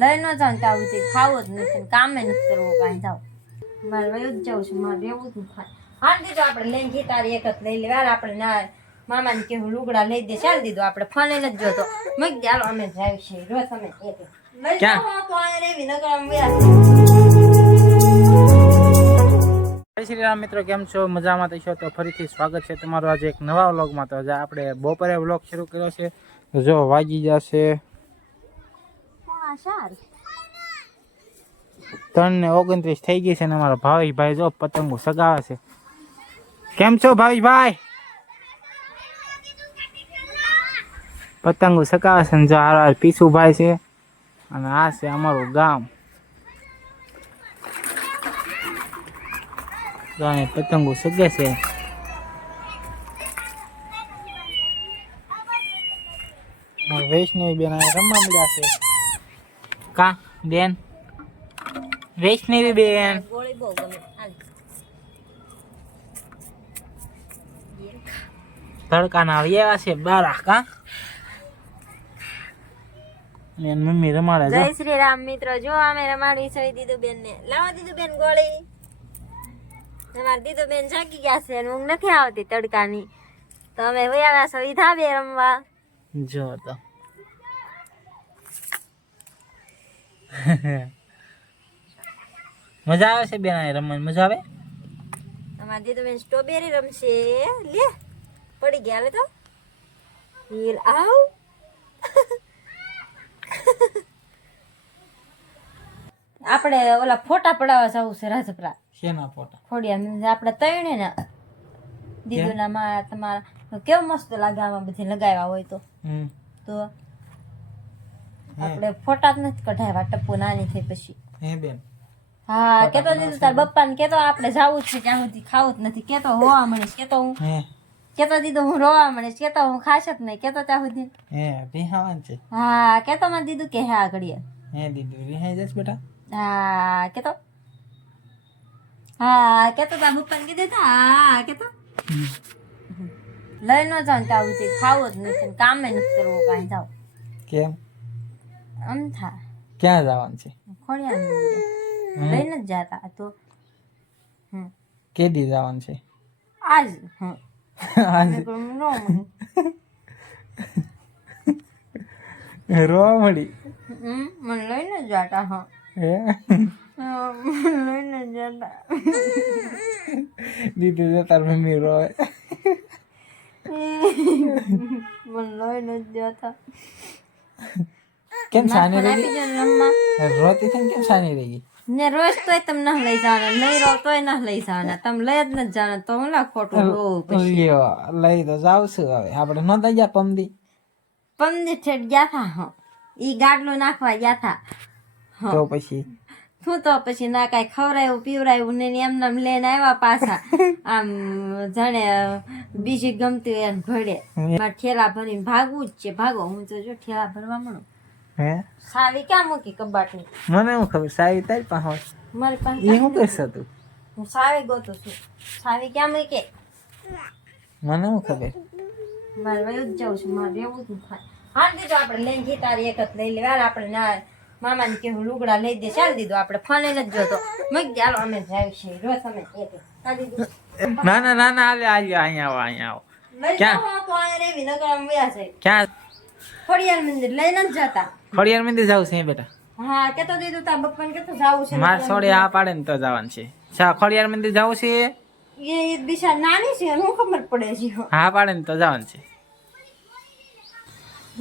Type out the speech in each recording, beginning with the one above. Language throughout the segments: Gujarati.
લઈ ન જાઉં ત્યાં સુધી ખાવો જ નથી, કામે નથી કરવું કાંઈ. જાવ મારે વયું જ જાઉં છું, મારે રહેવું જ નથી. હા દીધું આપણે લઈને ઘી તારી એક જ લઈ લેવા. આપણે ના મામાને કેવું લુગડા લઈ દે, ચાલ દીધું. આપણે ફોન નથી જોતો, મૂક દે. હાલો અમે જાય છે રોજ તમે લઈ જાઓ તો આ રેવી નગર આમ વ્યાસ. જય શ્રી રામ મિત્રો, કેમ છો? મજામાં થશો તો ફરીથી સ્વાગત છે તમારું આજે એક નવા વ્લોગમાં. તો આજે આપણે બપોરે વ્લોગ શરૂ કર્યો છે. તો જો વાગી જશે 3:29 થઈ ગઈ છે ને અમારા ભાવેશભાઈ જો પતંગો સગાવે છે. કેમ છો ભાવેશભાઈ? પતંગો સગાવે છે ને જો હાર પીસુભાઈ છે અને આ છે અમારું ગામ. પતંગો સગે છે. વૈષ્ણવી બેન રમવા મળ્યા છે. કા બેન? વૈષ્ણવી બેન તડકાના આવ્યા છે બારા. કા મમ્મી રમાડે. જય શ્રી રામ મિત્રો, જો અમે રમાડી છે દીદુ બેન ને. લાવો દીદુ બેન ગોળી. તમારે દીદુ બેન જાગી ગયા છે અને ઊંઘ નથી આવતી તડકાની, તો અમે વયા છો ધાબે રમવા. જો તો મજા આવે છે બેન રમવાની? મજા આવે. અમારે દીદુ બેન સ્ટ્રોબેરી રમશે. લે પડી ગયા લે તો હીલ આવ. આપણે ઓલા ફોટા પડાવવા જવું છે રાજપરા. શેના ફોટા? ખોડિયા આપણે તૈણે ને દીદુના માં તમારા કેવું મસ્ત લાગે આમાં બધી લગાવ્યા હોય તો. તો આપણે ફોટા જ નથી કઢાવ્યા ટપ્પુ નાની થઈ પછી. હે બેન? હા કેતો દીધું તાર પપ્પાને કેતો આપણે જાવું છે ત્યાં સુધી ખાવું જ નથી. કેતો રોવા મળીશ. કેતો હું કેતો દીધું હું રોવા મળીશ. કેતો હું ખાશ જ નહીં. કેતો ત્યાં સુધી હે રિહાવાન છે. હા કેતો મને દીધું કે હા ઘડીએ. હે દીધું રિહાઈ જશ બેટા. હા કેતો. હા કેતો તાર પપ્પાને કીધું હા કેતો લઈ ન જાઉં ત્યાં સુધી ખાવું જ નથી, કામે નથી કરવું કાંઈ. જાવ કેમ? આમ થા ક્યાં જવાનું છે? ખોડિયા લઈને જ જાતા તો. કેદી જવાનું છે? આજ આજ રોવા મળી. મને લઈને જ જાતા. હા હે લઈને જ જાતા. દીદી જો તાર મમ્મી રોવે. મને લઈને જ જાતા. કેમ સાની રહી ગઈ? રમવા રોતી થઈ કેમ સાની રહી ગઈ? ને રોજ તોય તમે ના લઈ જવાના, નહીં રો તોય ના લઈ જવાના. તમે લઈ જ નથી જવાના તો હું લા ખોટું રોવું પછી. લઈ તો જાવ છું હવે. આપણે નતા ગયા પમદી? પમદી ઠેઠ ગયા થા. હા ઈ ગાડલું નાખવા ગયા થા. તો પછી શું તો પછી ના કાંઈ ખવડાવ્યું પીવડાવ્યું ને એમને એમ લઈને આવ્યા પાછા. આમ જાણે બીજી ગમતી હોય એને ઘડે. મારે ઠેલા ભરીને ભાગવું જ છે. ભાગો. હું તો જો ઠેલા ભરવા મળું. હે સાવી ક્યાં મૂકી કબાટની? મને શું ખબર સાવી તારી પાસે મારી પાસે એ શું કહેશ તું? હું સાવી ગોતું છું. સાવી ક્યાં મૂકે? મને શું ખબર? મારે વયું જ જાઉં છું, મારે રહેવું જ નથી. હા દીધું આપણે લઈને ઘી તારી એક જ લઈ લેવા. આપણે ના મામાને કેવું લુગડા લઈ દે, ચાલ દીધું. આપણે ફોન નથી જોતો, મૂક દે. હાલો અમે જાય છે રોજ તમે ના ના ના ના હાલે અહીંયા આવો અહીંયા આવો. ક્યાં તો આ રેવી નગર આમ વ્યા છે. ક્યાં? ખોડિયાર મંદિર લઈને જ જતા. ખોડિયાર મંદિર જાવ છે બેટા? હા કેતો દીધું તાર બપ્પાને કેતો જાવું છે. માર સોડે આ પાડે ને તો જવાનું છે. ખોડિયાર મંદિર જવું છે? એ દિશા નાની છે, હું ખબર પડે છે. હા પાડે ને તો જવાનું છે.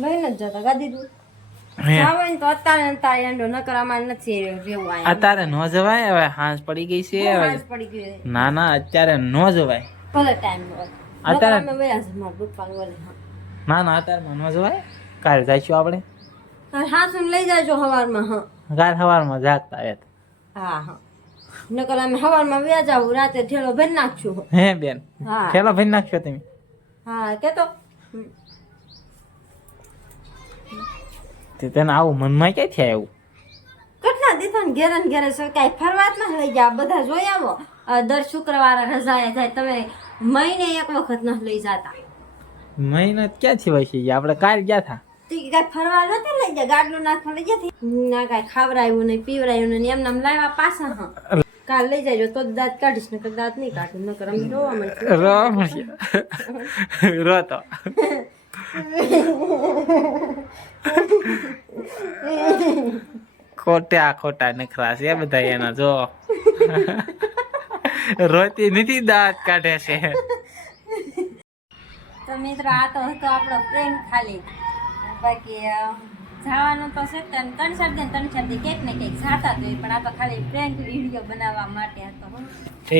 લઈને જ જતા ગાદી દૂધ જાવે ને તો અત્યારે એંડો નકર અમારે નથી રહેવું. અત્યારે ન જવાય, હવે હાંસ પડી ગઈ છે. પડી ગયું. ના ના અત્યારે ન જવાય. ભલે ટાઈમ અત્યારે અમે વયા છે મારા પપ્પાને વલે. ના ના અત્યારે ન જવાય. કાલે જઈશું આપણે. હા સુન લઈ જાજો હવારમાં. હા કાલ સવારમાં જાગતા આવ્યા. હા હા નકર અમે હવારમાં વ્યા જાવ, રાતે ઠેલો ભરી નાખશું. હે બેન? હા ઠેલો ભરી નાખશો તમે? હા કેતો તને આવું મનમાં ક્યાંથી આવ્યું? કેટલા દીધા ને ઘેરે કાંઈ ફરવા જ ના લઈ ગયા. બધા જોઈ આવો. દર શુક્રવારે રજાએ જાય. તમે મહિને એક વખત ન લઈ જતા. મહેનત ક્યાંથી હોય છે? આપણે કાલ ગયા હતા. તી કાંઈ ફરવા નહોતી લઈ જાય ગાડલું નાખવા લઈ જતી ના કાંઈ ખાવરાયું નહીં પીવરાયું નહીં એમને આમ લાવ્યા પાછા હા કાલ લઈ જાજો તો જ દાંત કાઢીશ નકર દાંત નહીં કાઢું નકર અમે રોવા મળશે રો તો ખોટા નખરા છે બધા એના જો રોતી નથી દાંત કાઢે છે. તો મિત્રો આ તો હતો આપણો પ્રેમ ખાલી બાકી જવાનું તો છે ત્રણ ચાર દિન કંઈક ને કંઈક જાતા તો પણ આ તો ખાલી પ્રેન્ક વિડીયો બનાવવા માટે હતો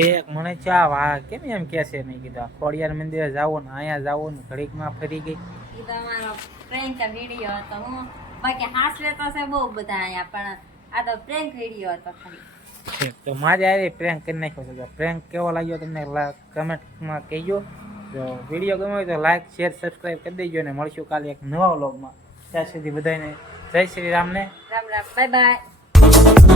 એક મને ચા વા કેમ એમ કે છે મેં કીધું ખોડિયાર મંદિરે જાવો ને અહીંયા જાવો ને ઘડીકમાં ફરી ગઈ એ તો અમારો પ્રેન્ક વિડીયો હતો હું બાકી હાસવે તો છે બહુ બધા અહીંયા પણ આ તો પ્રેન્ક વિડીયો હતો ખાલી. તો મારે આ પ્રેન્ક કરી નાખ્યો છે. પ્રેન્ક કેવો લાગ્યો તમને કમેન્ટમાં કહેજો. જો વિડીયો ગમ્યો હોય તો લાઈક શેર સબસ્ક્રાઈબ કરી દેજો અને મળશું કાલે એક નવા વ્લોગમાં. ત્યાં સુધી બધાને જય શ્રી રામને રામ રામ બાય બાય.